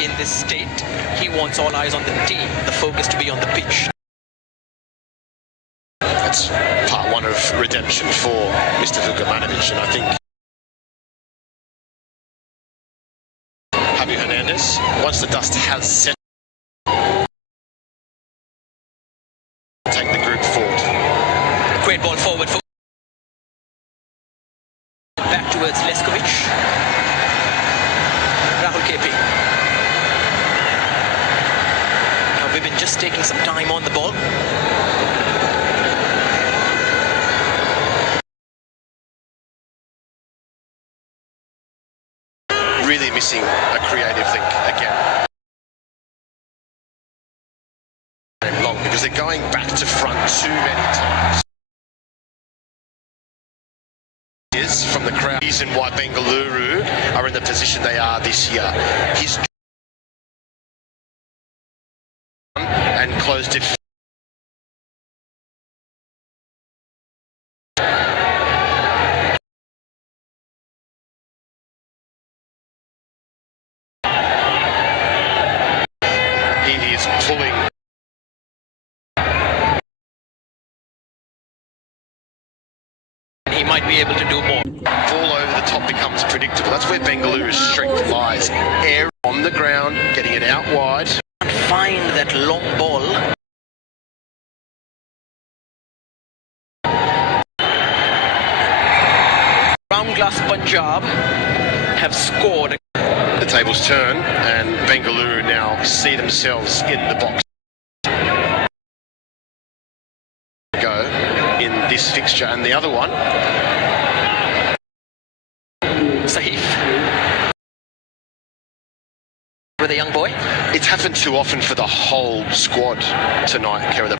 in this state. He wants all eyes on the team, the focus to be on the pitch. That's part one of redemption for Mr. Vukmanovic, and I think Javi Hernandez, once the dust has set, take the group forward. Great ball forward for back towards Leskovic. Rahul KP. Now we've been just taking some time on the ball. Really missing a creative link again. Long because they're going back to front too many times. Is from the crowd reason why Bengaluru are in the position they are this year. He's and closed it. He is pulling. He might be able to do more. Ball over the top becomes predictable. That's where Bengaluru's strength lies. Air on the ground, getting it out wide. Find that long ball. Round glass Punjab have scored. The tables turn and Bengaluru now see themselves in the box. Go in this fixture, and the other one. Sahif. With a young boy. It's happened too often for the whole squad tonight, Kerala.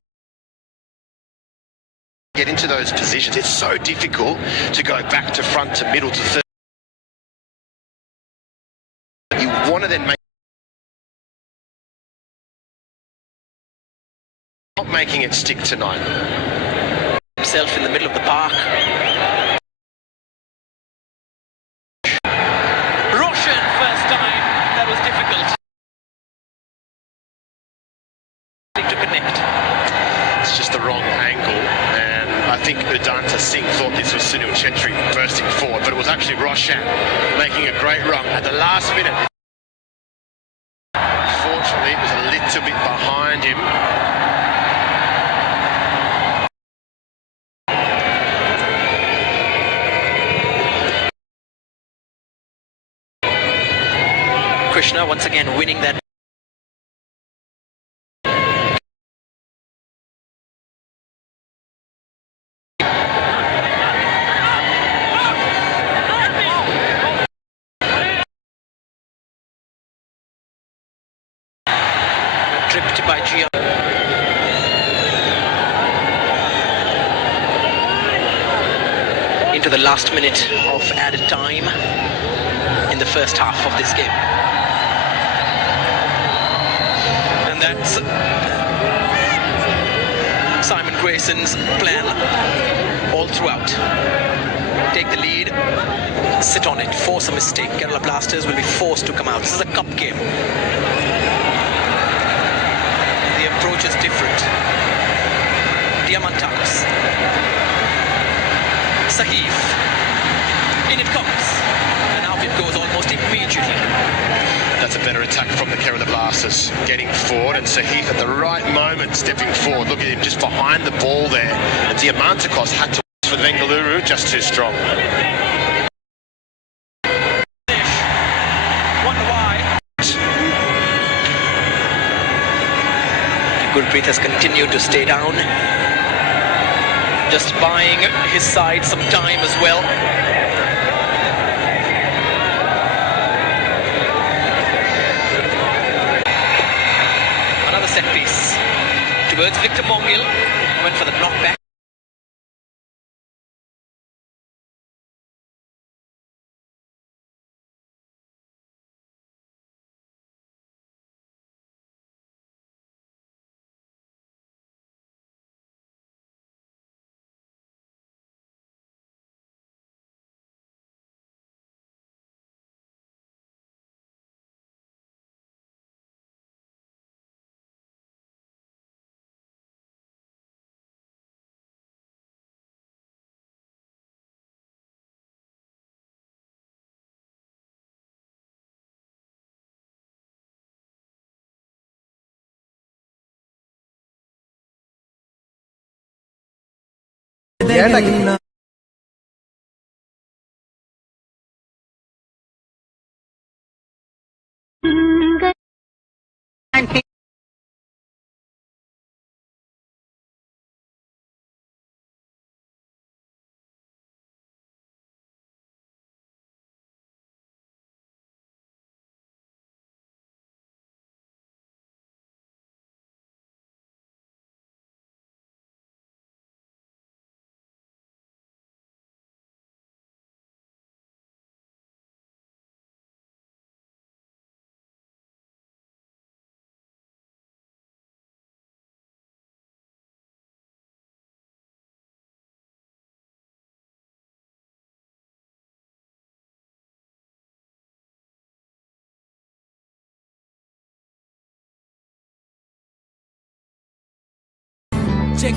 Get into those positions. It's so difficult to go back to front to middle to third. You want to then make. Not making it stick tonight. Himself in the middle of the park. Roshan, first time. That was difficult. To connect. It's just the wrong angle, and I think Udanta Singh thought this was Sunil Chetri bursting forward, but it was actually Roshan making a great run at the last minute. Fortunately, it was a little bit behind him. Krishna once again winning that. Tripped by Gia. Into the last minute of added time in the first half of this game. And that's Simon Grayson's plan all throughout. Take the lead, sit on it, force a mistake. Kerala Blasters will be forced to come out. This is a cup game. The approach is different. Diamantakos. Sahif. In it comes. And out it goes almost immediately. That's a better attack from the Kerala Blasters. Getting forward, and Sahif at the right moment stepping forward. Look at him just behind the ball there. And Diamantakos had to for Bengaluru, just too strong. Gurpreet has continued to stay down, just buying his side some time as well. Another set piece towards Victor Mongil, went for the knockback. Check.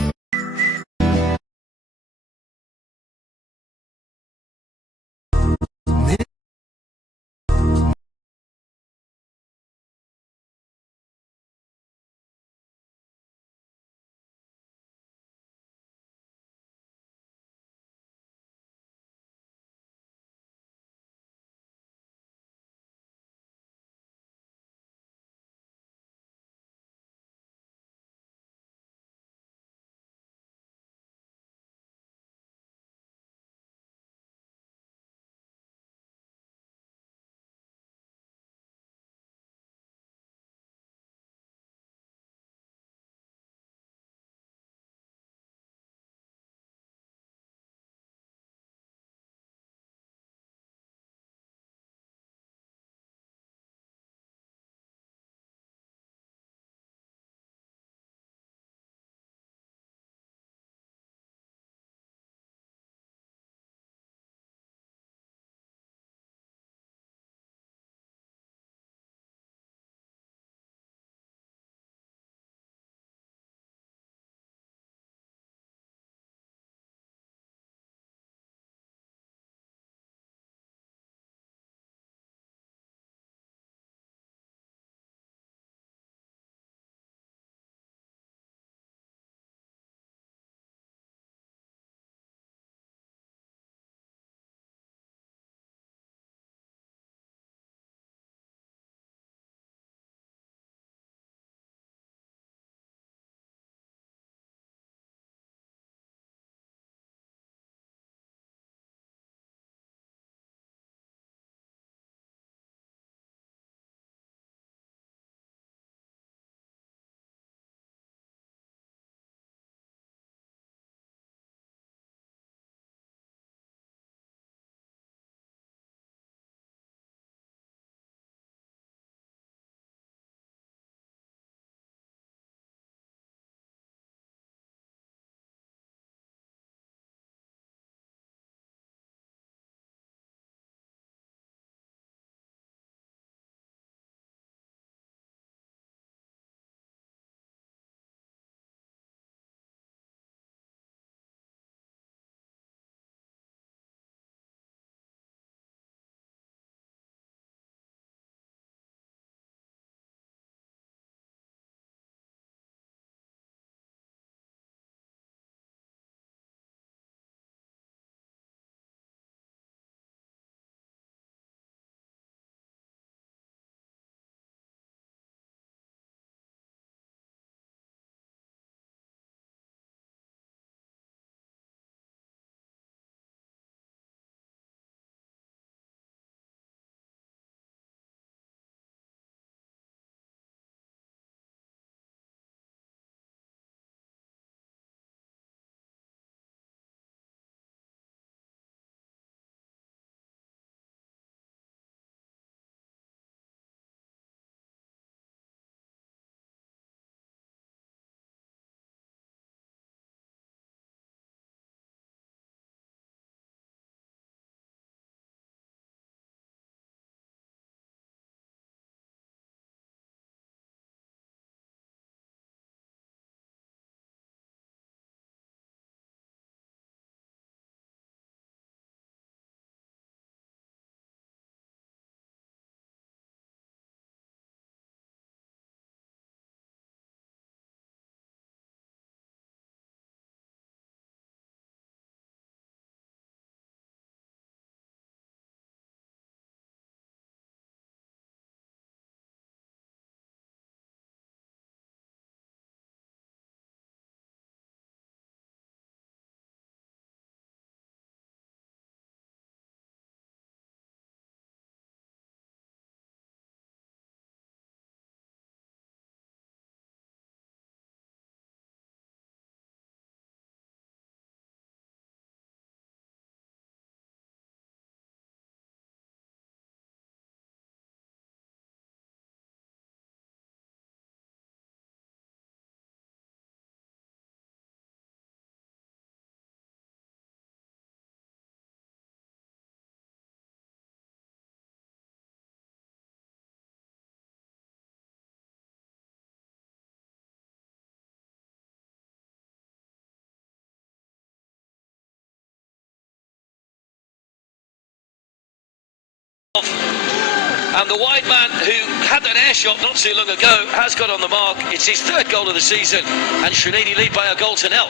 And the wide man who had that air shot not too long ago has got on the mark. It's his third goal of the season, and Trinity lead by a goal to nil.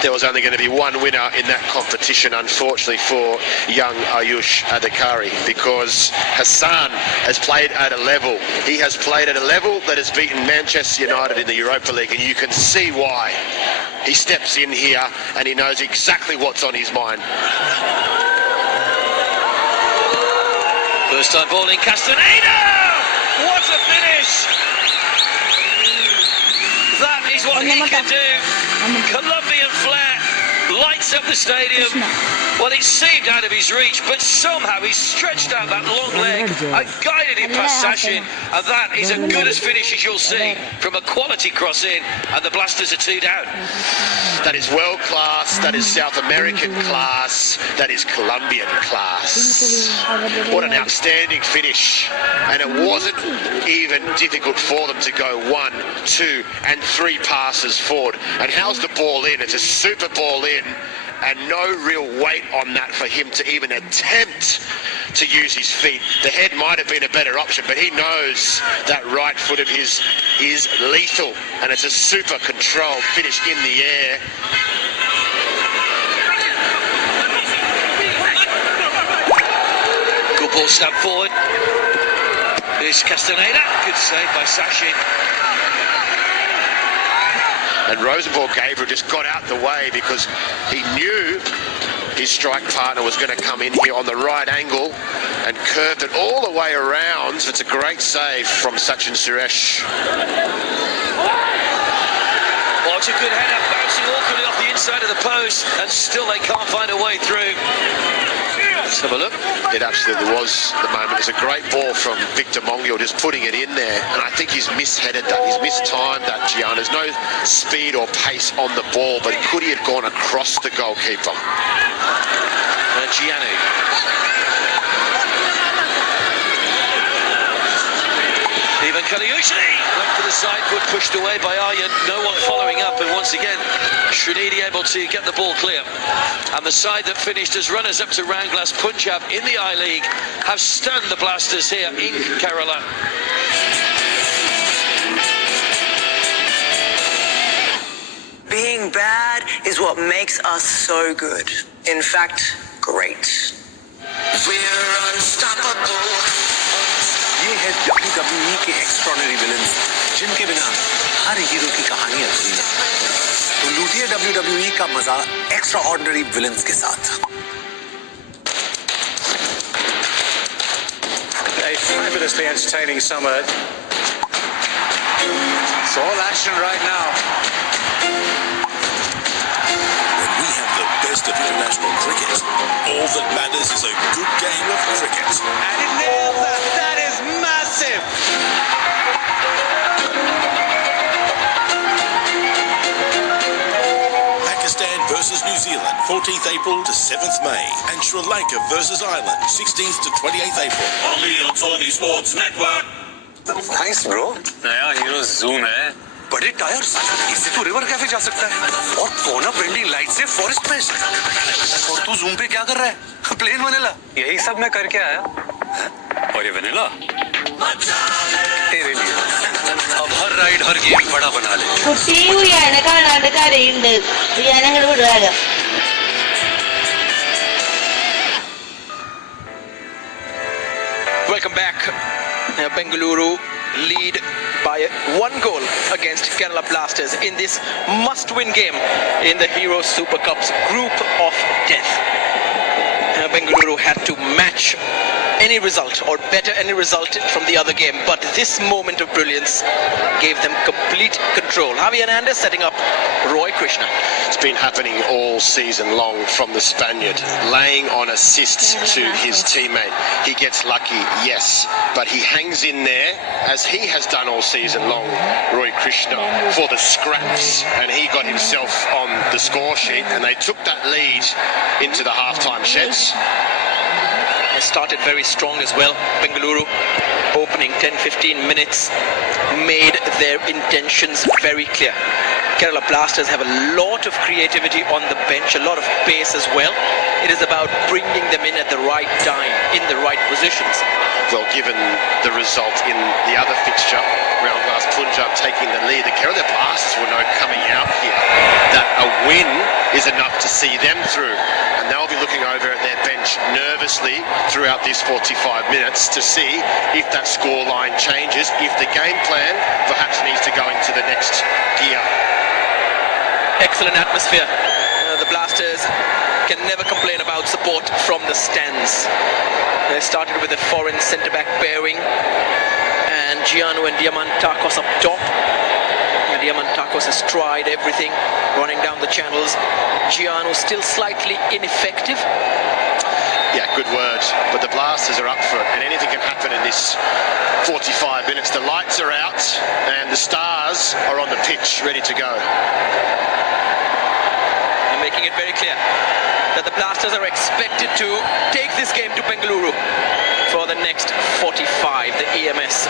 There was only going to be one winner in that competition, unfortunately, for young Ayush Adhikari, because Hassan has played at a level. He has played at a level that has beaten Manchester United in the Europa League, and you can see why. He steps in here and he knows exactly what's on his mind. First time ball in Castaneda! What a finish! That is what he can do. Colombian flair lights up the stadium. Well, it seemed out of his reach, but somehow he stretched out that long leg and guided it past Sachin, and that is as good as finish as you'll see from a quality cross in, and the Blasters are 2 down. That is world class, that is South American class, that is Colombian class. What an outstanding finish. And it wasn't even difficult for them to go 1, 2 and 3 passes forward. And how's the ball in? It's a super ball in, and no real weight on that for him to even attempt to use his feet. The head might have been a better option, but he knows that right foot of his is lethal, and it's a super controlled finish in the air. Good ball snap forward. Here's Castaneda. Good save by Sachin. And Rosenborg Gabriel just got out the way because he knew his strike partner was going to come in here on the right angle and curved it all the way around. So it's a great save from Sachin Suresh. Oh, it's a good header, bouncing awkwardly off the inside of the post, and still they can't find a way through. Let's have a look. It absolutely was the moment. It's a great ball from Victor Mongiel, just putting it in there. And I think he's misheaded that. He's mistimed that, Gian. There's no speed or pace on the ball, but could he have gone across the goalkeeper? Gianni. Even Kaliushi went for the side foot, pushed away by Aryan. No one following up, and once again, Trinity able to get the ball clear. And the side that finished as runners up to Ranglas Punjab in the I-League have stunned the Blasters here in Kerala. Being bad is what makes us so good. In fact, great. We're unstoppable. ये है WWE के extraordinary villains, जिनके बिना हर hero की कहानी अधूरी है। तो लूटिए WWE का मजा एक्स्ट्राऑर्डिनरी विलेंस के साथ। A fabulously entertaining summer. It's all action right now. When we have the best of international cricket, all that matters is a good game of cricket. And it nailed that. That is massive. Pakistan versus New Zealand, 14th April to 7th May. And Sri Lanka versus Ireland, 16th to 28th April. Only on Sony Sports Network. Nice bro. नया hero zoom है. बड़े tyres, इससे तो river cafe जा सकता है और कोना बेंडिंग लाइट से फॉरेस्ट में। और तू जूम पे क्या कर रहा है? Plane vanilla. यही सब मैं करके आया. और ये वनीला तेरे लिए. अब हर राइड हर गेम बड़ा बना ले. കുട്ടി ഉയ്യാനെ കാണാണ്ട് കരയുണ്ട്. ഉയ്യാനെ അങ്ങോട്ട് വിടുവാലോ. Welcome back. Bengaluru lead by 1 goal against Kerala Blasters in this must-win game in the Hero Super Cup's Group of Death. Bengaluru had to match any result or better any result from the other game, but this moment of brilliance gave them complete control. Javi Hernandez setting up Roy Krishna. It's been happening all season long from the Spaniard, laying on assists to his teammate. He gets lucky, yes, but he hangs in there as he has done all season long, Roy Krishna, for the scraps, and he got himself on the score sheet, and they took that lead into the halftime sheds. They started very strong as well. Bengaluru, opening 10-15 minutes, made their intentions very clear. Kerala Blasters have a lot of creativity on the bench, a lot of pace as well. It is about bringing them in at the right time, in the right positions. Well, given the result in the other fixture, Round Glass Punjab taking the lead, the Kerala Blasters will know coming out here that a win is enough to see them through. And they'll be looking over at their bench nervously throughout these 45 minutes to see if that scoreline changes, if the game plan perhaps needs to go into the next gear. Excellent atmosphere. The Blasters can never complain about support from the stands. They started with a foreign centre-back pairing and Gianu and Diamantakos up top. And Diamantakos has tried everything, running down the channels. Gianu still slightly ineffective. Yeah, good word. But the Blasters are up for it, and anything can happen in this 45 minutes. The lights are out, and the stars are on the pitch, ready to go. And making it very clear that the Blasters are expected to take this game to Bengaluru for the next 45. The EMS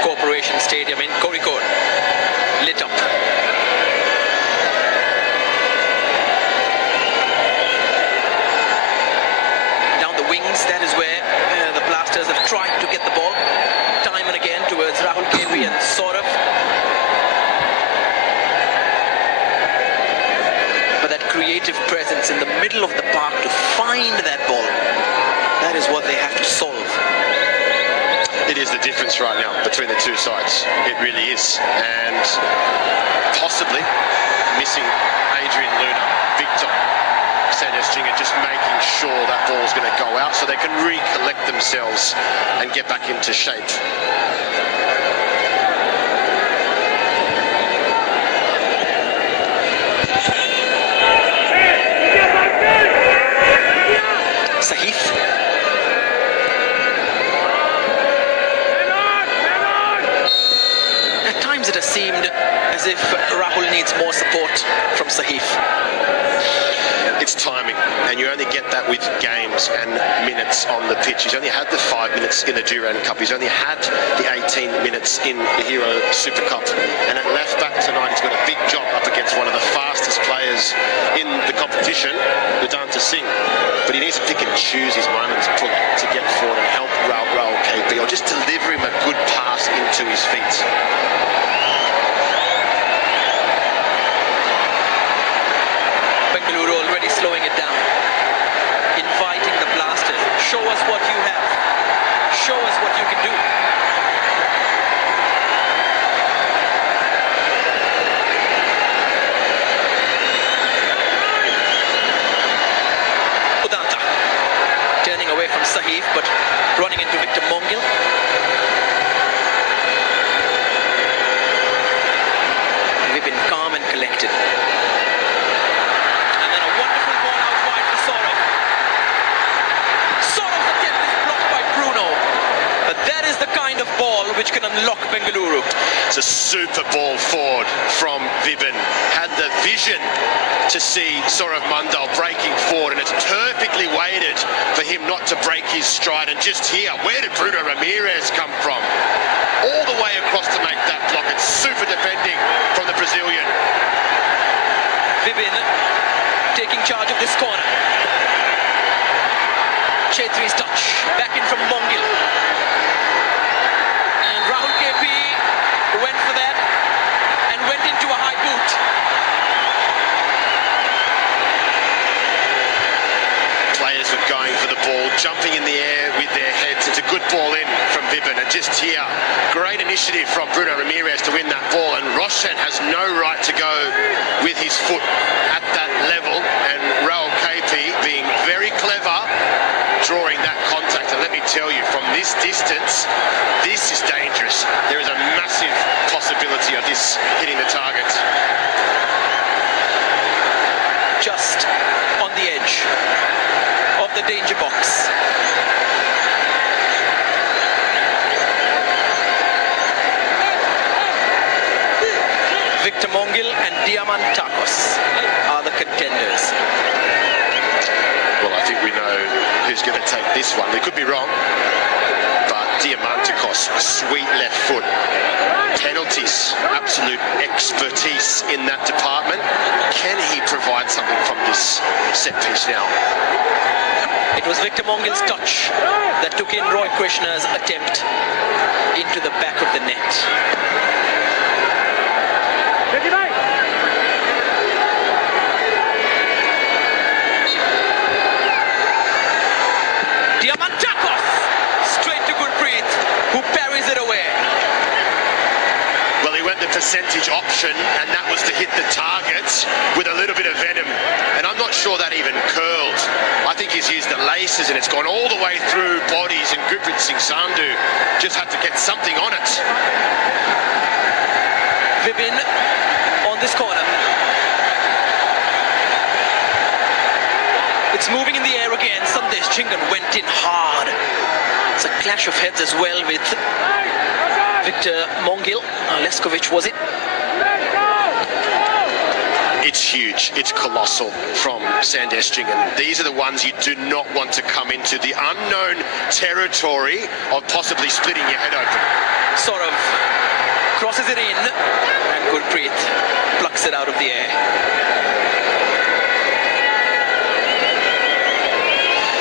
Corporation Stadium in Kozhikode lit up. Down the wings, that is where the Blasters have tried to get the ball time and again towards Rahul KP and Saurav. But that creative presence in the middle of the park to find that ball, that is what they have to solve. It is the difference right now between the two sides. It really is. And possibly missing Adrian Luna, Victor Sandesjinger, just making sure that ball's going to go out so they can recollect themselves and get back into shape. Sahith. At times it has seemed as if Rahul needs more support from Sahith. It's timing, and you only get that with games and minutes on the pitch. He's only had the 5 minutes in the Durand Cup. He's only had the 18 minutes in the Hero Super Cup. And at left back tonight, he's got a big job up against one of the fastest players in the competition, Vedanta Singh. But he needs to pick and choose his moments to get forward and help Rahul KP, or just deliver him a good pass into his feet. Bengaluru already slowing it down, inviting the Blasters. Show us what you have. Show us what you can do. Udanta turning away from Sahith, but running into Victor Mongil. We've been calm and collected. Ball which can unlock Bengaluru. It's a super ball forward from Vibin. Had the vision to see Saurav Mandal breaking forward, and it's perfectly weighted for him not to break his stride. And just here, where did Bruno Ramirez come from? All the way across to make that block. It's super defending from the Brazilian. Vibin taking charge of this corner. Chetri's touch, back in from Mongil. Went for that and went into a high boot. Players were going for the ball, jumping in the air with their heads. It's a good ball in from Vibin, and just here, great initiative from Bruno Ramirez to win that ball, and Roshan has no right to go with his foot at that level, and Rahul KP being very clever, drawing that contact. And let me tell you, from this distance, this is dangerous. There is a massive possibility of this hitting the target. Just on the edge of the danger box. Victor Mongil and Diamantakos are the contenders. Well, I think we know who's going to take this one. We could be wrong, but Diamantakos, sweet left foot. Penalty penalties, absolute expertise in that department. Can he provide something from this set piece now? It was Victor Mongil's touch that took in Roy Krishna's attempt into the back of the net. Diamantakos straight to Gurpreet, who parries it away. Well, he went the percentage option, and that was to hit the target with a little bit of venom. And I'm not sure that even curled. I think he's used the laces, and it's gone all the way through bodies, and Gurpreet Singh Sandhu just had to get something on it. Vibin on this corner. It's moving in the air again. Sandesh Chingan went in hard. It's a clash of heads as well with Victor Mongil. Leskovic, was it? It's huge. It's colossal from Sandesh Chingan. These are the ones you do not want to come into, the unknown territory of possibly splitting your head open. Sort of crosses it in, and Gurpreet plucks it out of the air.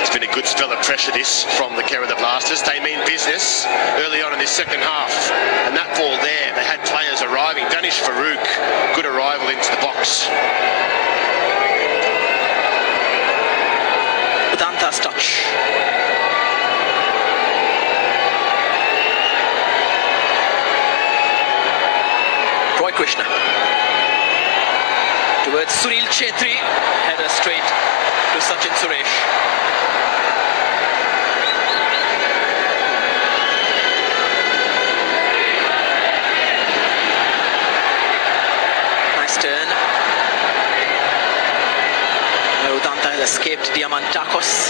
It's been a good spell of pressure, this, from the Kerala Blasters. They mean business early on in this second half. And that ball there, they had players arriving. Danish Farouk, good arrival into the box. Udanta's touch. Roy Krishna. Towards Sunil Chetri. Header straight to Sachin Suresh. Turn. Udanta has escaped Diamantakos.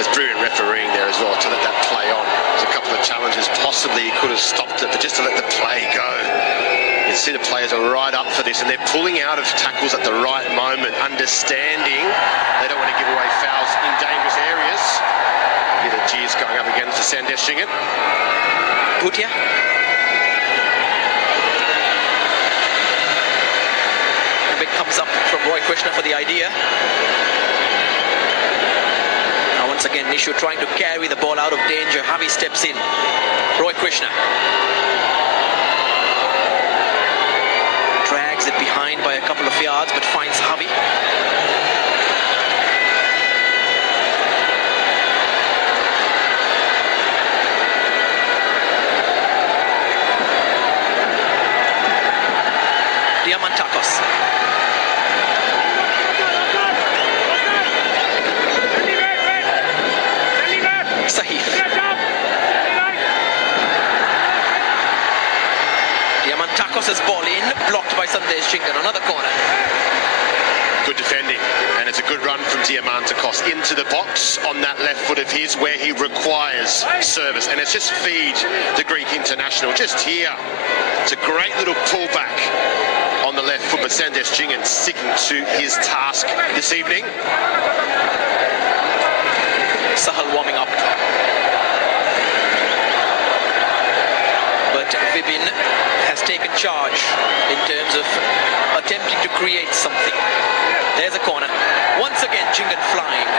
There's brilliant refereeing there as well to let that play on. There's a couple of challenges. Possibly he could have stopped it, but just to let the play go. You can see the players are right up for this, and they're pulling out of tackles at the right moment, understanding they don't want to give away fouls in dangerous areas. Here the cheers going up again for Sandesh Chingan. Bhutia. Comes up from Roy Krishna for the idea. Now once again Nishu trying to carry the ball out of danger. Javi steps in. Roy Krishna drags it behind by a couple of yards, but finds Javi. Diamantakos. Diamantakos' ball in, blocked by Sandesh Chingan. Another corner. Good defending, and it's a good run from Diamantakos into the box on that left foot of his where he requires service, and it's just feed the Greek international just here. It's a great little pullback on the left foot, but Sandesh Chingan sticking to his task this evening. Sahal warming up. But Vibin has taken charge in terms of attempting to create something. There's a corner. Once again, Chingan flying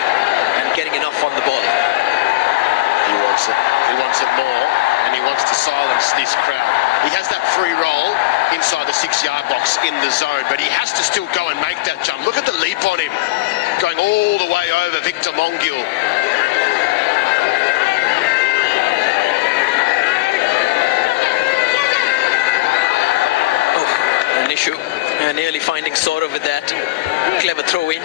and getting enough on the ball. He wants it. He wants it more, and he wants to silence this crowd. He has that free roll inside the 6-yard box in the zone, but he has to still go and make that jump. Look at the leap on him, going all the way over Victor Mongil. Nishu nearly finding Saurav with that clever throw in.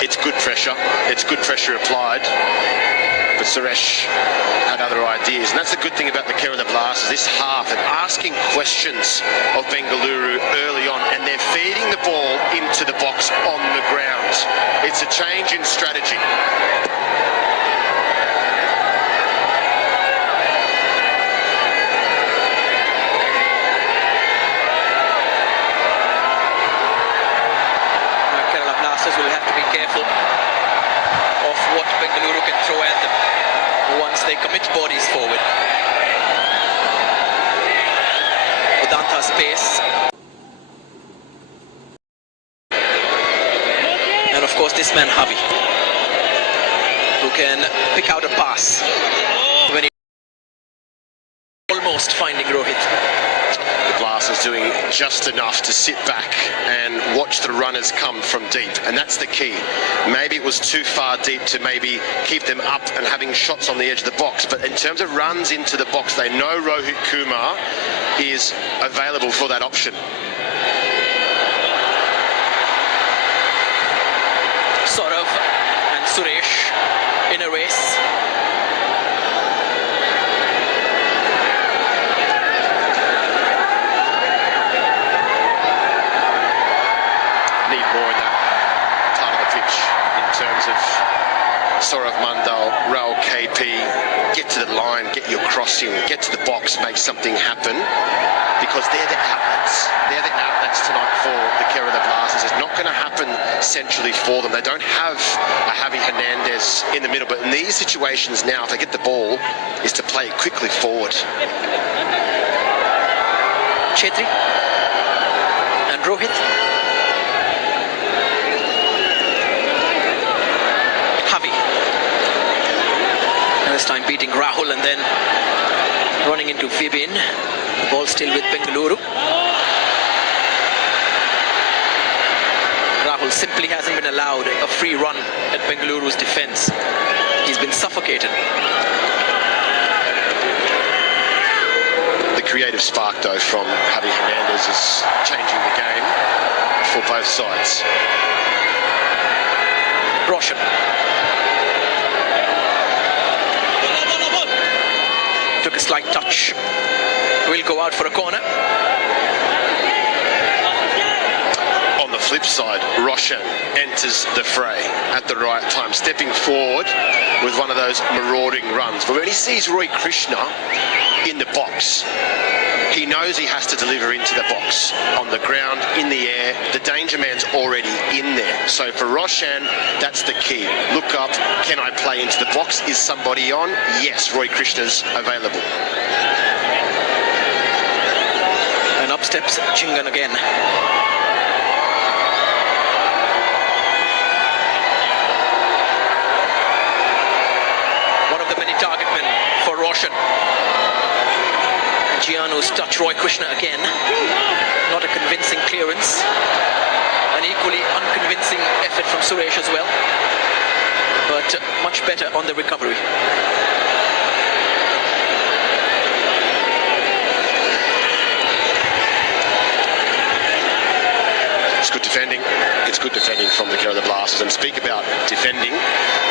It's good pressure. It's good pressure applied. But Suresh had other ideas. And that's the good thing about the Kerala Blasters this half. And asking questions of Bengaluru early on. And they're feeding the ball into the box on the ground. It's a change in strategy. Blasters will have to be careful of what Bengaluru can throw at them once they commit bodies forward. Udanta's pace. And of course this man Javi, who can pick out a pass when he almost finding Rohit. The Blasters doing just enough to sit back and watch the runners come from deep, and that's the key. Maybe it was too far deep to maybe keep them up and having shots on the edge of the box, but in terms of runs into the box, they know Rohit Kumar is available for that option. Saurav and Suresh in a race. Need more in that part of the pitch in terms of Saurav Mandal, Raul KP, get to the line, get your crossing, get to the box, make something happen, because they're the outlets. They're the outlets tonight for the Kerala Blasters. It's not going to happen centrally for them. They don't have a Javi Hernandez in the middle, but in these situations now, if they get the ball, is to play it quickly forward. Chetri and Rohit. Javi. And this time beating Rahul and then running into Vibin. The ball still with Bengaluru. Rahul simply hasn't been allowed a free run at Bengaluru's defense. He's been suffocated. The creative spark, though, from Javi Hernandez is changing the game for both sides. Roshan. Took a slight touch. Will go out for a corner. On the flip side, Roshan enters the fray at the right time, stepping forward with one of those marauding runs. But when he sees Roy Krishna in the box, he knows he has to deliver into the box, on the ground, in the air. The danger man's already in there. So for Roshan, that's the key. Look up, can I play into the box? Is somebody on? Yes, Roy Krishna's available. And up steps Chingan again. One of the many target men for Roshan. Gianno's touch Roy Krishna again. Not a convincing clearance. An equally unconvincing effort from Suresh as well. But much better on the recovery. It's good defending. It's good defending from the Kerala Blasters. And speak about defending,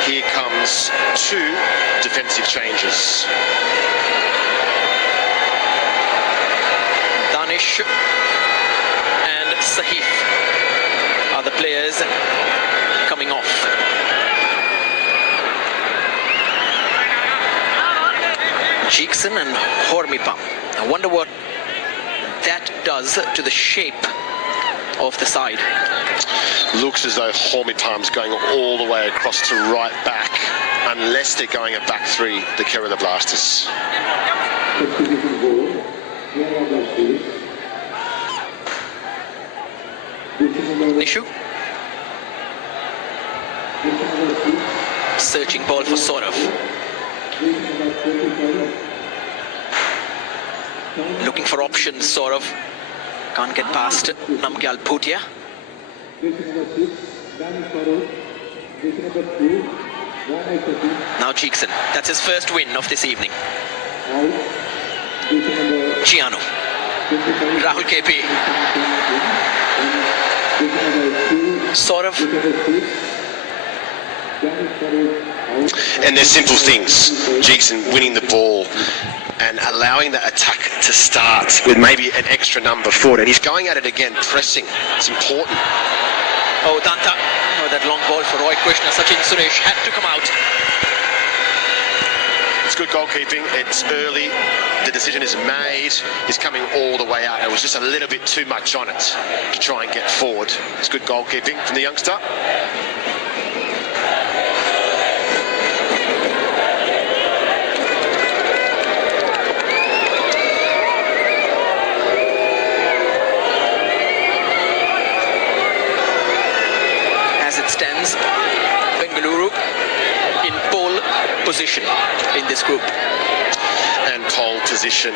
here comes two defensive changes. Danish and Sahif are the players coming off. Jackson and Hormipam. I wonder what that does to the shape of the side. Looks as though Hormipam's going all the way across to right back, unless they're going a back three, the Kerala Blasters. Nishu. Searching ball for Saurav. Looking for options, Saurav. Can't get past Namgyal Bhutia. Now Jackson. That's his first win of this evening. Gianno. Rahul KP. Saurav. And they're simple things. Jackson winning the ball and allowing the attack to start with maybe an extra number forward. And he's going at it again, pressing. It's important. Oh, Danta. Oh, that long ball for Roy Krishna. Sachin Suresh had to come out. It's good goalkeeping. It's early. The decision is made. He's coming all the way out. It was just a little bit too much on it to try and get forward. It's good goalkeeping from the youngster. As it stands, Bengaluru in pole position in this group. And pole position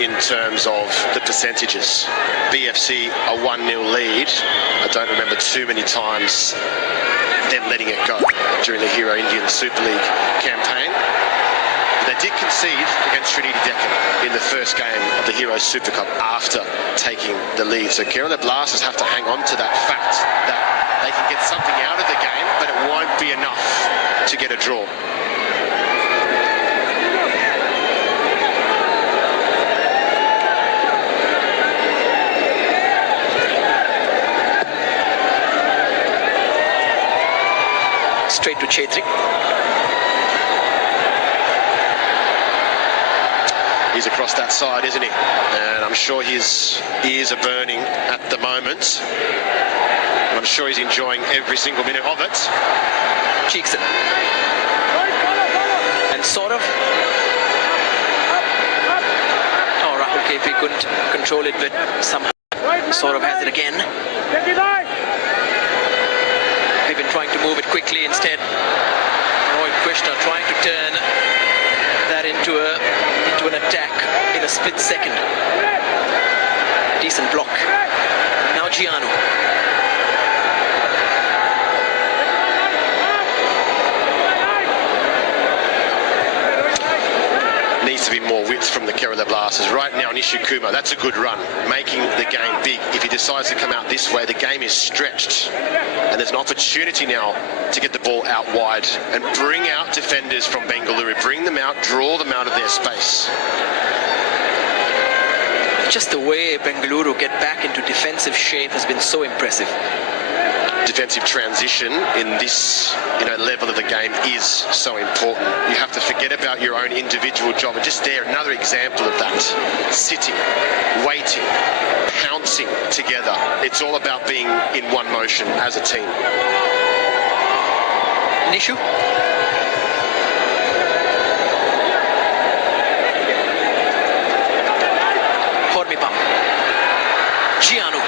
in terms of the percentages. BFC a 1-0 lead. I don't remember too many times them letting it go during the Hero Indian Super League campaign. They did concede against Trinity Deccan in the first game of the Heroes Super Cup after taking the lead. So Kerala Blasters have to hang on to that fact that they can get something out of the game, but it won't be enough to get a draw. Straight to Chetri. He's across that side, isn't he? And I'm sure his ears are burning at the moment. And I'm sure he's enjoying every single minute of it. Cheekson. And sort of. Oh, Rahul KP couldn't control it, but somehow sort of has it again. They've been trying to move it quickly instead. Roy Krishna trying to turn that into an attack in a split second. Decent block. Now Giano. Needs to be more width from the Kerala Blasters. Right now, Nishikuma, that's a good run, making the game big. If he decides to come out this way, the game is stretched. And there's an opportunity now to get the ball out wide and bring out defenders from Bengaluru. Bring them out, draw them out of their space. Just the way Bengaluru get back into defensive shape has been so impressive. Defensive transition in this level of the game is so important. You have to forget about your own individual job, and just there, another example of that. Sitting, waiting, pouncing together. It's all about being in one motion as a team. Nishu. Hormipam. Giano.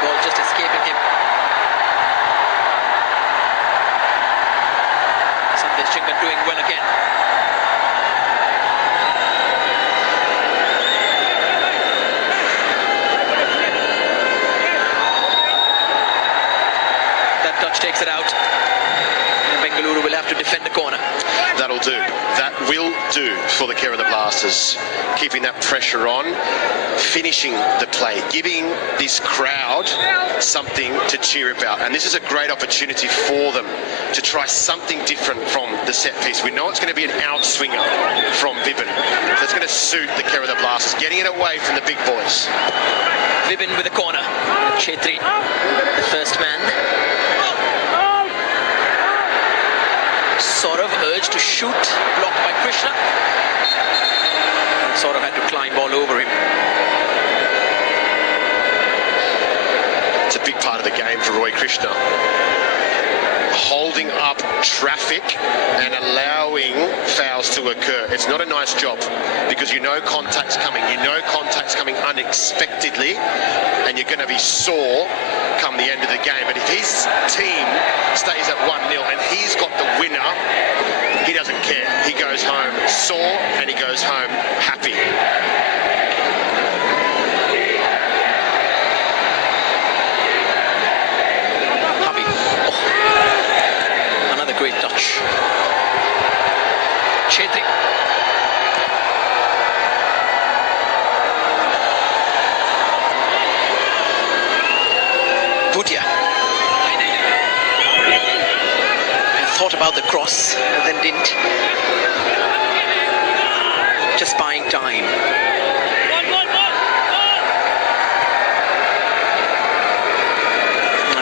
Ball just escaping him. Sandesh doing well again. That touch takes it out. And Bengaluru will have to defend the corner. That'll do. That will do for the Kerala Blasters. Keeping that pressure on, finishing the play, giving this crowd something to cheer about. And this is a great opportunity for them to try something different from the set piece. We know it's going to be an outswinger from Vibin. So it's going to suit the Kerala Blasters, getting it away from the big boys. Vibin with the corner. Chetri, the first man. Sort of urged to shoot, blocked by Krishna. And sort of had to climb all over him. It's a big part of the game for Roy Krishna. Holding up traffic and allowing fouls to occur. It's not a nice job because you know contact's coming. You know contact's coming unexpectedly and you're going to be sore come the end of the game. But if his team stays at 1-0 and he's got the winner, he doesn't care. He goes home sore and he goes home happy. Great touch. Chetri. Bhutia. Thought about the cross, then didn't. Just buying time.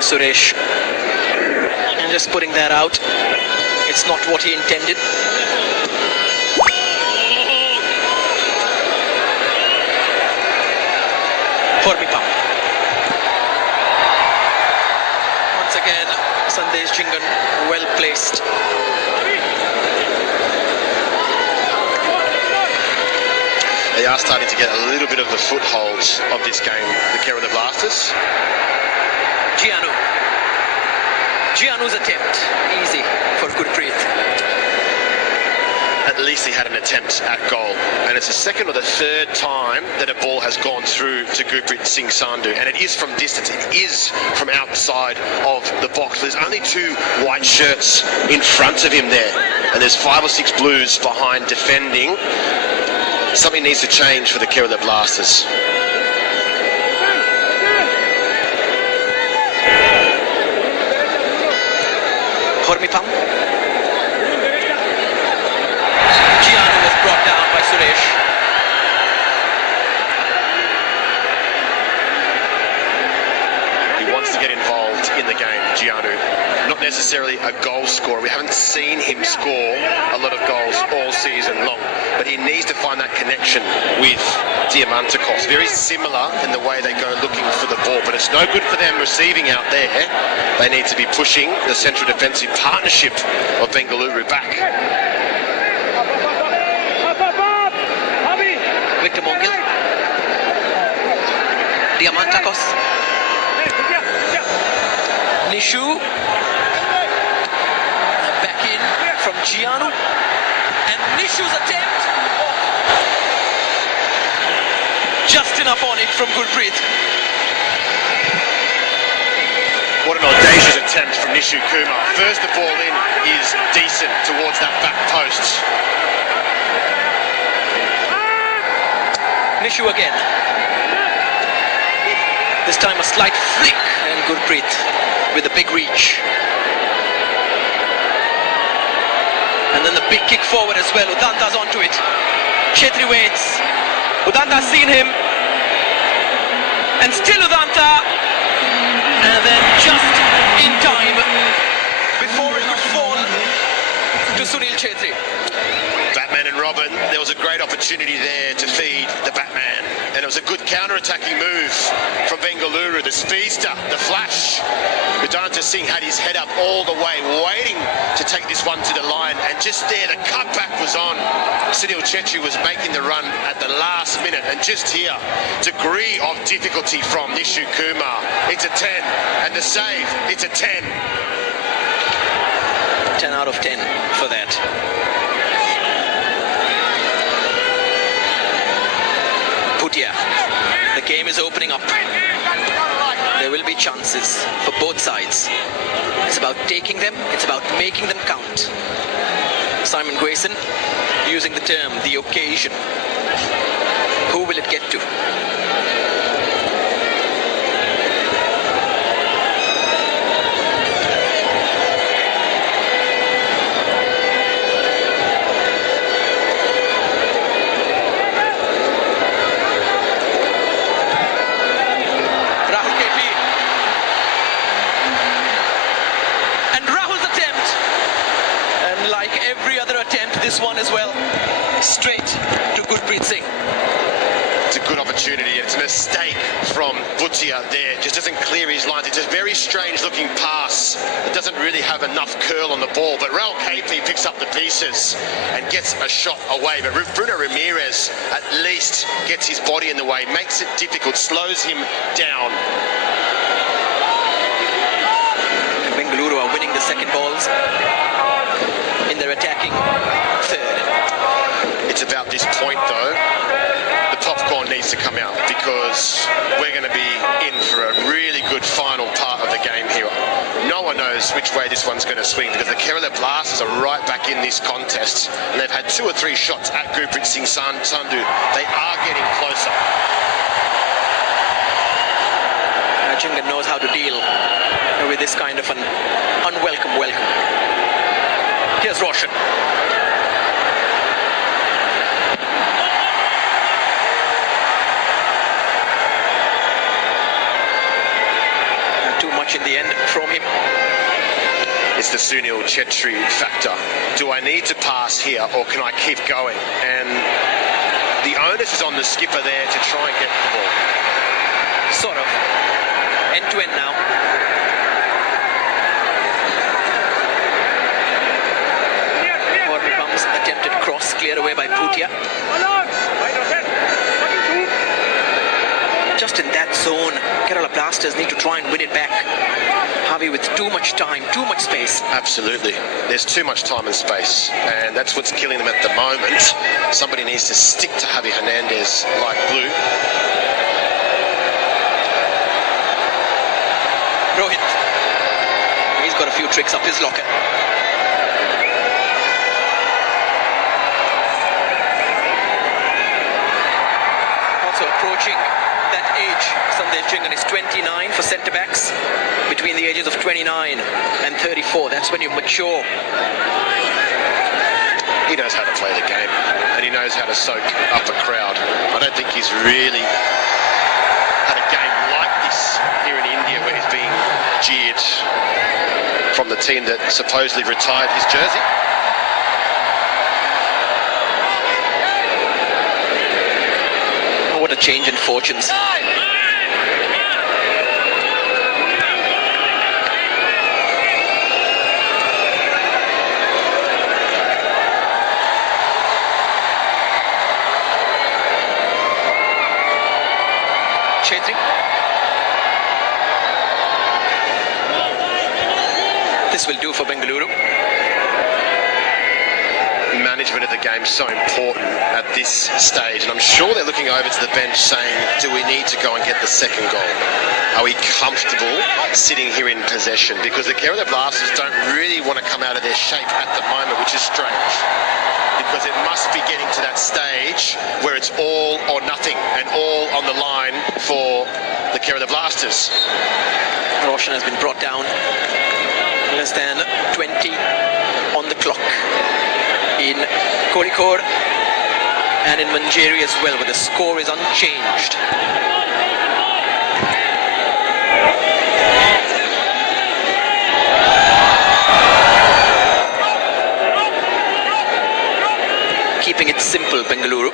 Suresh. And just putting that out. It's not what he intended. Hormipam. Once again, Sandesh Chingan well placed. They are starting to get a little bit of the foothold of this game, the Kerala Blasters. Gianu's attempt, easy for Gurpreet. At least he had an attempt at goal, and it's the second or the third time that a ball has gone through to Gurpreet Singh Sandhu, and it is from distance, it is from outside of the box. There's only 2 white shirts in front of him there, and there's 5 or 6 blues behind defending. Something needs to change for the Kerala Blasters. Hormipam. Gianu was brought down by Suresh. He wants to get involved in the game, Gianu. Not necessarily a goal scorer. We haven't seen him score a lot of goals all season long, but he needs to find that connection with Diamantakos. Very similar in the way they go looking for the ball, but it's no good for them receiving out there. They need to be pushing the central defensive partnership of Bengaluru back. Victor Mongil. Diamantakos. Nishu. Back in from Gianu. And Nishu's attempt. Just enough on it from Gurpreet. What an audacious attempt from Nishu Kumar. First, the ball in is decent towards that back post. Nishu again. This time a slight flick and Gurpreet with a big reach. And then the big kick forward as well. Udanta's onto it. Chetri waits. Udanta's seen him. And still Udanta. And then just in time before it could fall to Sunil Chetri. Batman and Robin, there was a great opportunity there to feed the Batman. And it was a good counter-attacking move from Bengaluru. The speedster, the flash. Udanta Singh had his head up all the way, waiting to take this one to the line. And just there, the cutback was on. Sunil Chetri was making the run at the last minute. And just here, degree of difficulty from Nishu Kumar. It's a 10. And the save, it's a 10. 10 out of 10 for that. Bhutia. The game is opening up. There will be chances for both sides. It's about taking them, it's about making them count. Simon Grayson using the term, the occasion. Who will it get to? This one as well, straight to Gurpreet Singh. It's a good opportunity. It's a mistake from Bhutia there. Just doesn't clear his lines. It's a very strange looking pass. It doesn't really have enough curl on the ball, but Raul KP picks up the pieces and gets a shot away. But Bruno Ramirez at least gets his body in the way, makes it difficult, slows him down. And Bengaluru are winning the second balls in their attacking third. It's about this point though, the popcorn needs to come out because we're going to be in for a really good final part of the game here. No one knows which way this one's going to swing because the Kerala Blasters are right back in this contest and they've had 2 or 3 shots at Gurpreet Singh Sandhu. They are getting closer. Chingan knows how to deal with this kind of an unwelcome welcome. Here's Roshan. Too much in the end from him. It's the Sunil Chetri factor. Do I need to pass here or can I keep going? And the onus is on the skipper there to try and get the ball. Sort of. End to end now. Forward comes, attempted cross, cleared away by Bhutia. Just in that zone, Kerala Blasters need to try and win it back. Harvey with too much time, too much space. Absolutely. There's too much time and space, and that's what's killing them at the moment. Somebody needs to stick to Javi Hernandez like glue. Rohit. He's got a few tricks up his locker. Also approaching that age. Sandesh Chingan is 29 for centre backs. Between the ages of 29 and 34, that's when you mature. He knows how to play the game, and he knows how to soak up a crowd. I don't think he's really had a game like this here in India, where he's being jeered from the team that supposedly retired his jersey. Oh, what a change in fortunes. Chetri. This will do for Bengaluru. Management of the game is so important at this stage, and I'm sure they're looking over to the bench saying, do we need to go and get the second goal? Are we comfortable sitting here in possession? Because the Kerala Blasters don't really want to come out of their shape at the moment, which is strange, because it must be getting to that stage where it's all or nothing and all on the line for the Kerala Blasters. Roshan has been brought down. Less than 20 on the clock in Kozhikode and in Manjeri as well, where the score is unchanged. Keeping it simple, Bengaluru.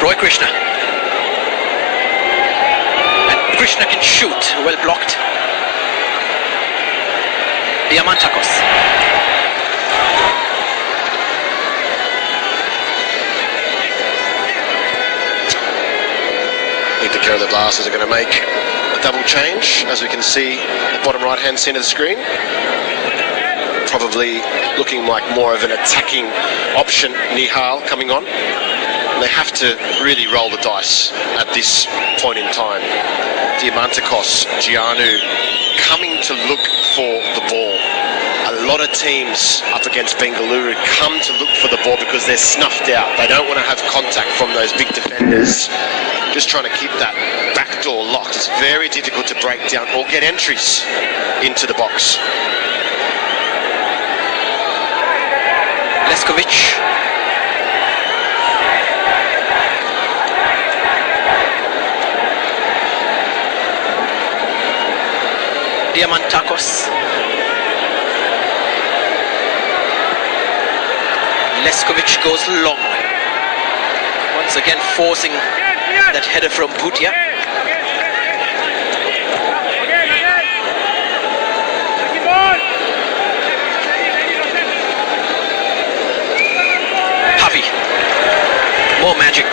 Roy Krishna. And Krishna can shoot. Well blocked. Diamantakos. I think the Kerala Blasters are going to make a double change, as we can see at the bottom right-hand centre of the screen. Probably looking like more of an attacking option, Nihal coming on. And they have to really roll the dice at this point in time. Diamantakos, Gianu coming to look for the ball. A lot of teams up against Bengaluru come to look for the ball because they're snuffed out. They don't want to have contact from those big defenders. Just trying to keep that back door locked. It's very difficult to break down or get entries into the box. Leskovic. Diamantakos. Leskovic goes long. Once again forcing that header from Bhutia. Javi. More magic.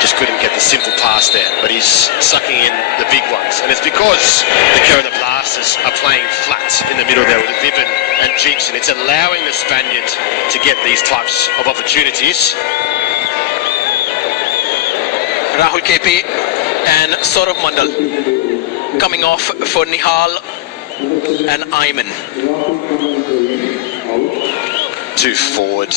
Just couldn't get the simple pass there, but he's sucking in the big ones. And it's because the Kerala Blasters are playing flat in the middle there with Vipin and Jeeks, and it's allowing the Spaniard to get these types of opportunities. Rahul KP and Saurav Mandal coming off for Nihal and Ayman. Two forward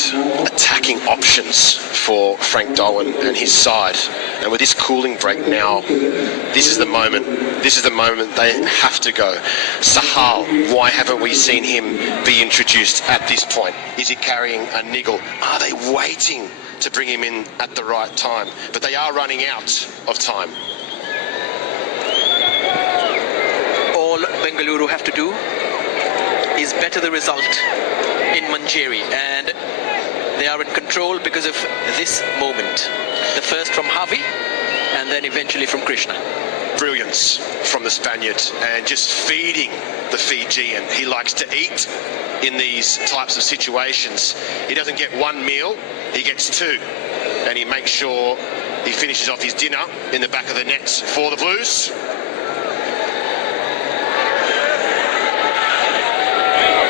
attacking options for Frank Darwin and his side. And with this cooling break now, this is the moment. This is the moment they have to go. Sahal, why haven't we seen him be introduced at this point? Is he carrying a niggle? Are they waiting to bring him in at the right time? But they are running out of time. All Bengaluru have to do is better the result in Manjeri, and they are in control because of this moment. The first from Javi, and then eventually from Krishna. Brilliance from the Spaniard, and just feeding the Fijian. He likes to eat in these types of situations. He doesn't get one meal, he gets two, and he makes sure he finishes off his dinner in the back of the nets for the Blues.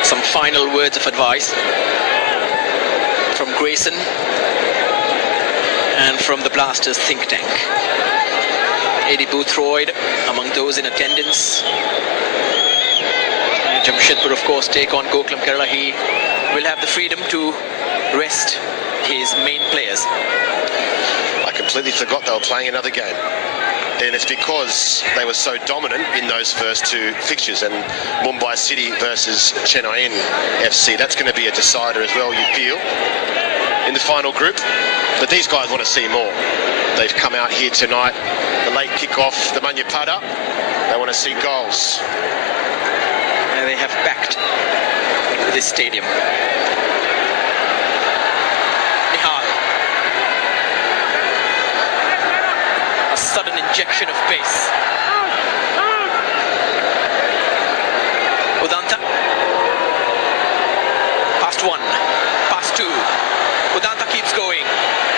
Some final words of advice from Grayson and from the Blasters think tank. Eddie Boothroyd among those in attendance. Jamshedpur, of course, take on Gokulam Kerala. He will have the freedom to rest his main players. I completely forgot they were playing another game. And it's because they were so dominant in those first two fixtures. And Mumbai City versus Chennai FC, that's going to be a decider as well, you feel, in the final group. But these guys want to see more. They've come out here tonight, the late kick-off, the Manyapada. They want to see goals. And they have backed this stadium. Nihal. A sudden injection of pace. Udanta. Past one. Past two. Udanta keeps going.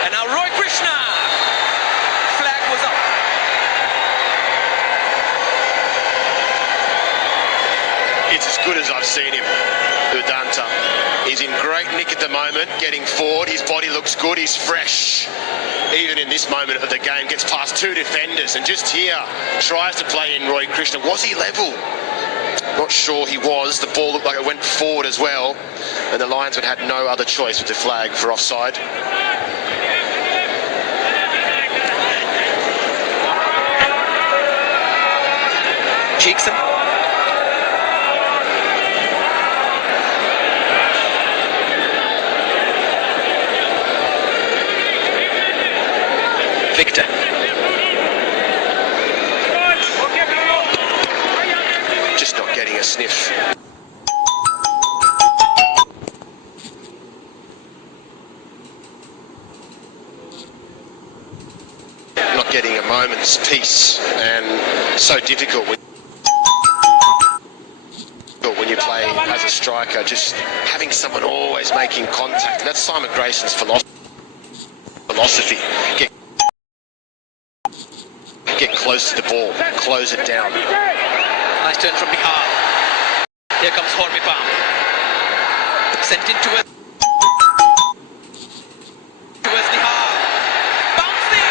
And now Roy Krishna. Flag was up. It's as good as I've seen him, Udanta. He's in great nick at the moment, getting forward. His body looks good, he's fresh. Even in this moment of the game, gets past two defenders, and just here tries to play in Roy Krishna. Was he level? Not sure he was. The ball looked like it went forward as well, and the linesman had no other choice with the flag for offside. Jackson. Victor. Just not getting a sniff. Not getting a moment's peace, and so difficult when you play as a striker, just having someone always making contact. And that's Simon Grayson's philosophy. Get close to the ball, close it down. Nice turn from Bihar. Here comes Hormipam. Sent in towards Bihar. Bouncing!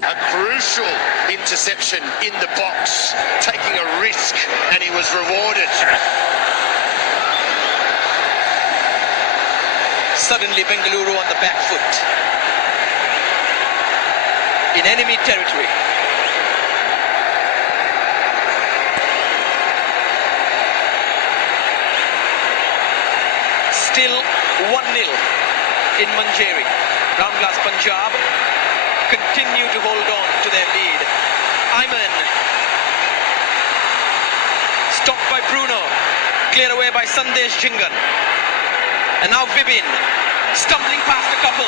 A crucial interception in the box, taking a risk, and he was rewarded. Suddenly Bengaluru on the back foot. in enemy territory. Still 1-0 in Manjeri. Round Glass Punjab continue to hold on to their lead. Ayman, stopped by Bruno, cleared away by Sandesh Jingan. And now Vibin, stumbling past a couple.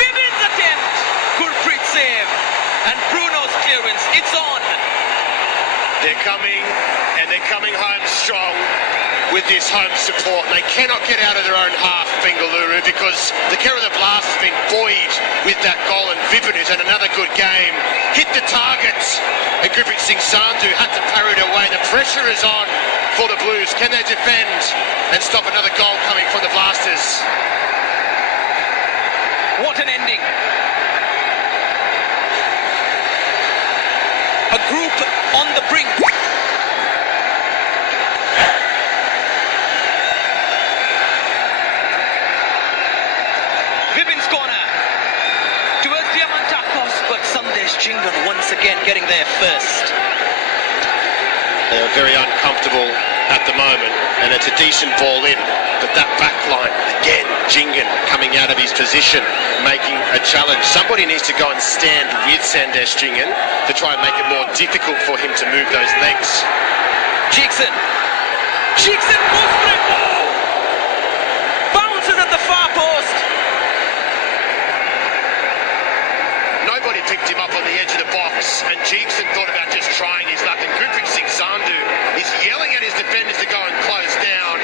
Vibin's attempt, Gurpreet save, and Bruno's clearance, it's on. They're coming, and they're coming home strong with this home support. And they cannot get out of their own half, Bengaluru, because the Kerala Blast has been buoyed with that goal, and Vibin has had another good game. Hit the target, and Gurpreet Singh Sandhu had to parry it away. The pressure is on for the Blues. Can they defend and stop another goal coming from the Blasters? What an ending. A group on the brink. Vibin's corner towards Diamantakos, but Sandesh Jingan once again getting there first. They are very uncomfortable at the moment, and it's a decent ball in. But that back line, again, Jingan coming out of his position, making a challenge. Somebody needs to go and stand with Sandesh Jingan to try and make it more difficult for him to move those legs. Cheekson goes for it. Oh! Bounces at the far post. Nobody picked him up on the edge of the box, and Cheekson thought about just trying his luck. And Gurpreet Singh Sandhu is yelling at his defenders to go and close down.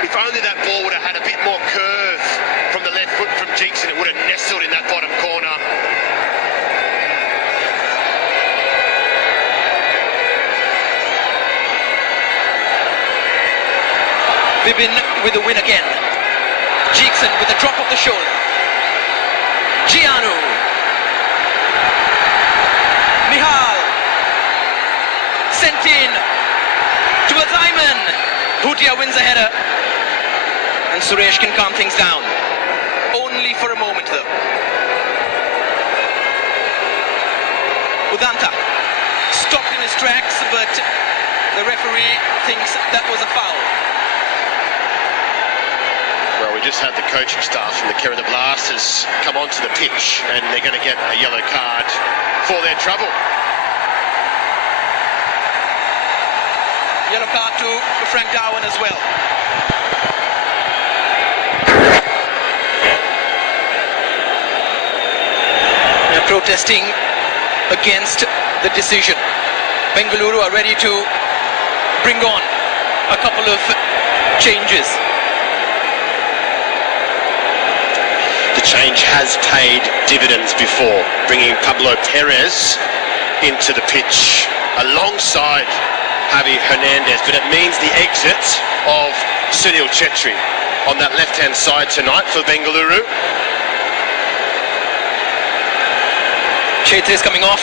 If only that ball would have had a bit more curve from the left foot from Cheekson, it would have nestled in that bottom corner. Vibin with the win again. Cheekson with a drop of the shoulder. Gianu. Nihal. Sent in towards Ayman. Bhutia wins a header. And Suresh can calm things down. Only for a moment though. Udanta stopped in his tracks, but the referee thinks that was a foul. Well, we just had the coaching staff from the Kerala Blasters come onto the pitch, and they're going to get a yellow card for their trouble. Yellow card to Frank Darwin as well. They're protesting against the decision. Bengaluru are ready to bring on a couple of changes. The change has paid dividends before, bringing Pablo Perez into the pitch alongside Javi Hernandez, but it means the exit of Sunil Chetri on that left-hand side tonight for Bengaluru. Chetri is coming off.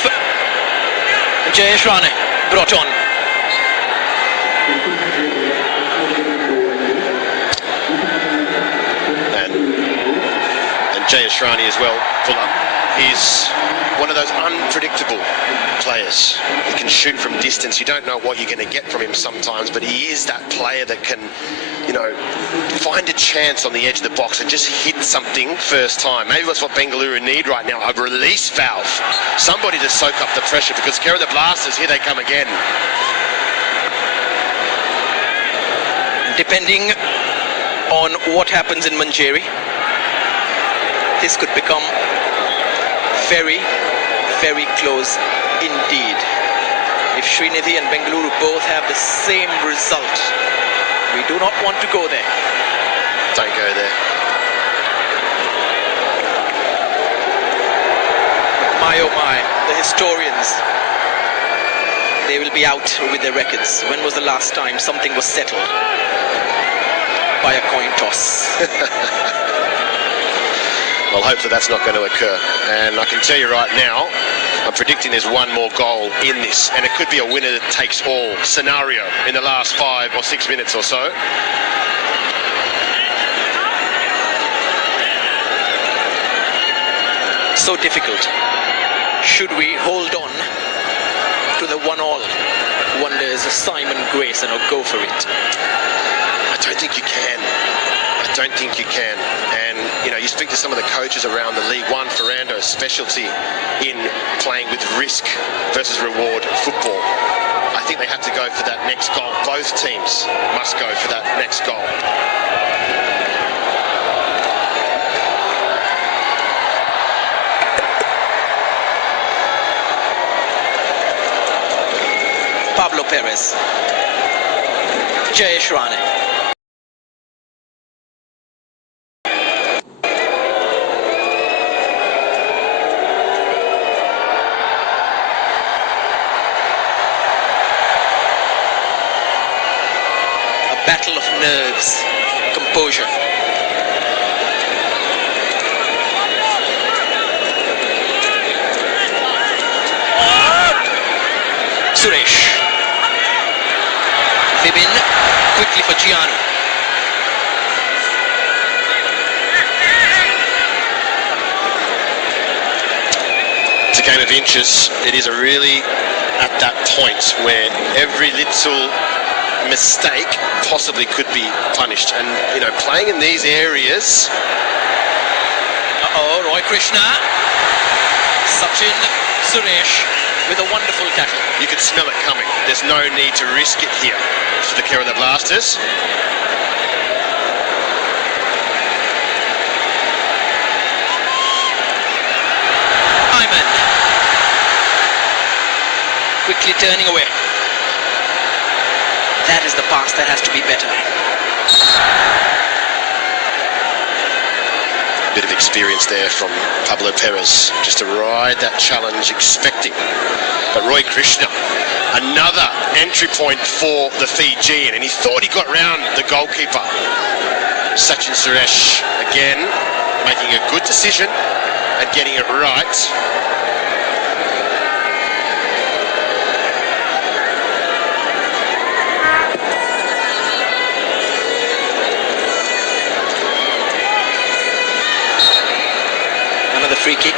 Jayesh Rane brought on. And Jayesh Rane as well, Fuller, is one of those unpredictable players. He can shoot from distance. You don't know what you're going to get from him sometimes, but he is that player that can, you know, find a chance on the edge of the box and just hit something first time. Maybe that's what Bengaluru need right now, a release valve. Somebody to soak up the pressure, because Kerala Blasters, here they come again. Depending on what happens in Manjeri, this could become very, very close indeed. If Srinidhi and Bengaluru both have the same result, we do not want to go there. Don't go there. My oh my, the historians, they will be out with their records. When was the last time something was settled by a coin toss? Well, hopefully that's not going to occur. And I can tell you right now, I'm predicting there's one more goal in this, and it could be a winner that takes all scenario in the last 5 or 6 minutes or so. So difficult. Should we hold on to the 1-all? Wonders Simon Grayson, or go for it? I don't think you can. I don't think you can. And, you know, you speak to some of the coaches around the league. Juan Ferrando's specialty in playing with risk versus reward football. I think they have to go for that next goal. Both teams must go for that next goal. Pablo Perez. Jayesh Rane. Battle of nerves, composure. Suresh. Vibin quickly for Gianu. It's a game of inches. It is really at that point where every little mistake possibly could be punished, and you know, playing in these areas. Roy Krishna, Sachin, Suresh with a wonderful tackle. You could smell it coming. There's no need to risk it here for the Kerala Blasters. Ayman quickly turning away. That is the pass that has to be better. Bit of experience there from Pablo Perez, just to ride that challenge, expecting. But Roy Krishna, another entry point for the Fijian, and he thought he got round the goalkeeper. Sachin Suresh again making a good decision and getting it right. Another free kick.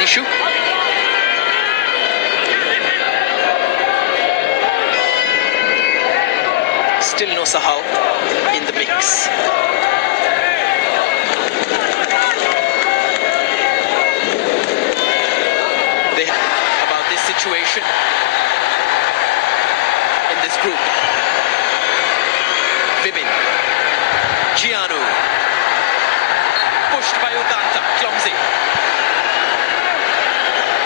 Nishu. Still no Sahal in the mix. About this situation in this group. Vibin. Gianu. Pushed by Udanta. Clumsy.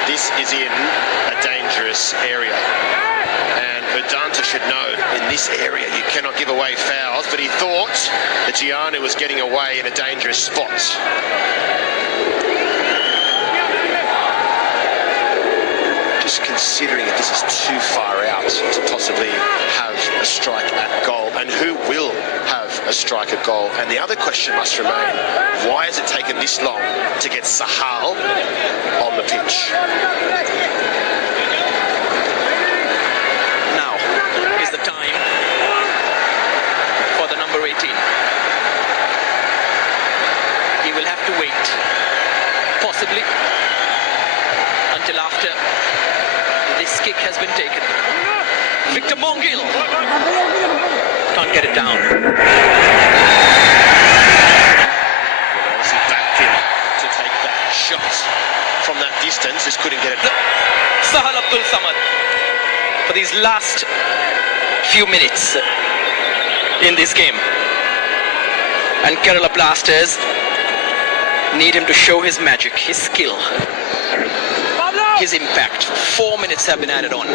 This is in a dangerous area, and Udanta should know in this area you cannot give away fouls, but he thought that Gianu was getting away in a dangerous spot. Just considering that this is too far out to possibly have a strike at goal, and who will have a strike at goal? And the other question must remain, why has it taken this long to get Sahal on the pitch? Now is the time for the number 18. He will have to wait, possibly until after this kick has been taken. Victor Mongil can't get it down. Obviously backed in to take that shot from that distance, just couldn't get it. Sahal Abdul Samad for these last few minutes in this game. And Kerala Blasters need him to show his magic, his skill, his impact. 4 minutes have been added on.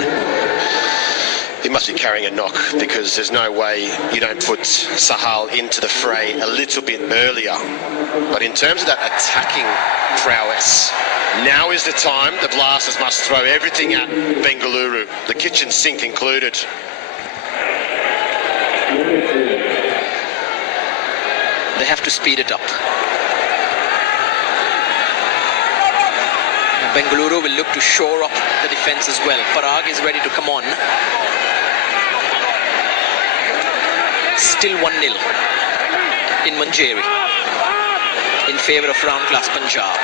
He must be carrying a knock, because there's no way you don't put Sahal into the fray a little bit earlier. But in terms of that attacking prowess, now is the time the Blasters must throw everything at Bengaluru, the kitchen sink included. They have to speed it up. Bengaluru will look to shore up the defense as well. Parag is ready to come on. Still 1-0 in Manjeri in favour of round class Punjab.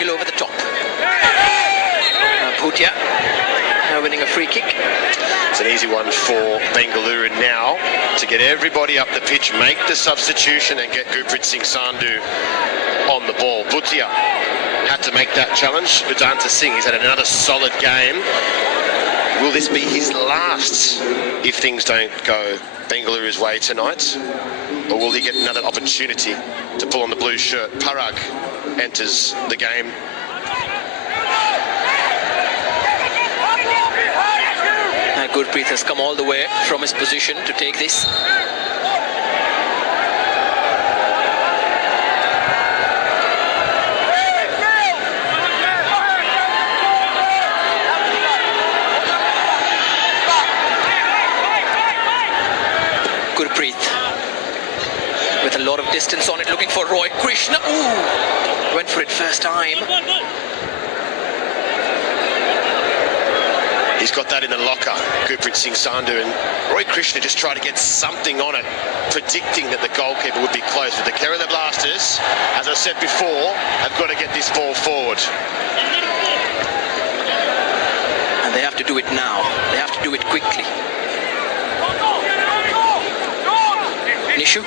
Over the top. Bhutia now winning a free kick. It's an easy one for Bengaluru now to get everybody up the pitch, make the substitution and get Gurpreet Singh Sandhu on the ball. Bhutia had to make that challenge. Udanta Singh, he's had another solid game. Will this be his last if things don't go Bengaluru's way tonight? Or will he get another opportunity to pull on the blue shirt? Parag enters the game. Gurpreet has come all the way from his position to take this. Gurpreet with a lot of distance on it, looking for Roy Krishna. Ooh, went for it first time. He's got that in the locker, Gurpreet Singh Sandhu, and Roy Krishna just tried to get something on it, predicting that the goalkeeper would be close. But the Kerala Blasters, as I said before, have got to get this ball forward. And they have to do it now. They have to do it quickly. Nishu.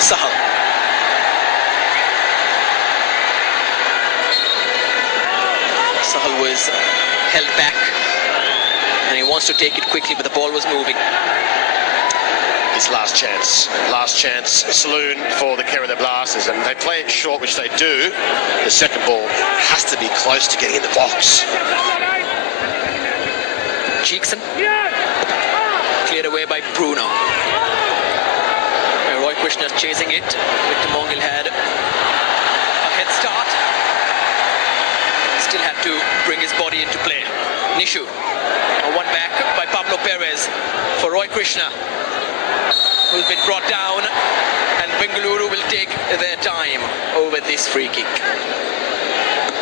Sahal. Sahal was held back and he wants to take it quickly, but the ball was moving. His last chance saloon for the Kerala Blasters, and they play it short, which they do. The second ball has to be close to getting in the box. Cheekson cleared away by Bruno. Roy Krishna chasing it. Victor Mongil had a head start. Still had to bring his body into play. Nishu, one back by Pablo Perez for Roy Krishna, who's been brought down, and Bengaluru will take their time over this free kick.